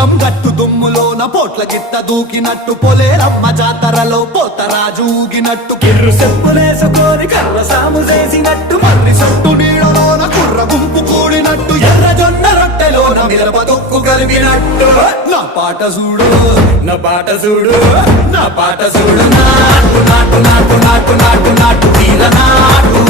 పొలం గట్టు దుమ్ములోన పోట్ల గిట్ట దూకినట్టు పొలేరమ్మ జాతరలో పోతరాజు ఊగినట్టు కిర్రు చెప్పులేసుకొని కర్ర సాము చేసినట్టు మర్రి సొట్టు నీడలోన కుర్ర గుంపు కూడినట్టు ఎర్ర జొన్న రొట్టెలోన మిరప తొక్కు కలిపినట్టు నా పాట చూడు నా పాట చూడు నా పాట చూడు నాటు నాటు నాటు నాటు నాటు నాటు తీర నాటు